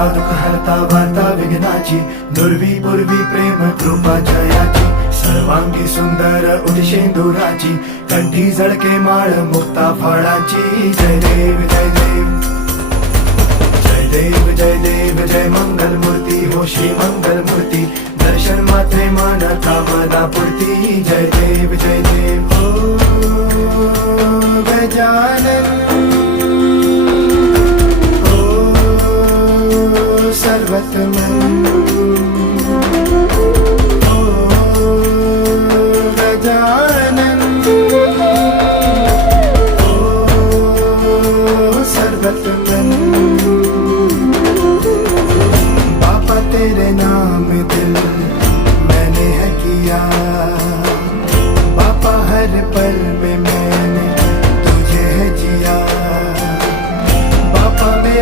हरता दुःख हरता वार्ता विघ्नाची, दुर्वी पूर्वी प्रेम कृपा जयाची, सर्वांगी सुंदर उदिशेंदुराची, कंठी झळके माळ मुक्ता फळाची. जय देव जय देव जय देव जय देव जय मंगल मूर्ती हो श्री मंगल मूर्ती, दर्शन मात्रे मन कामना पूर्ती. जय देव जय देव हो गजानन हो सर्वतमन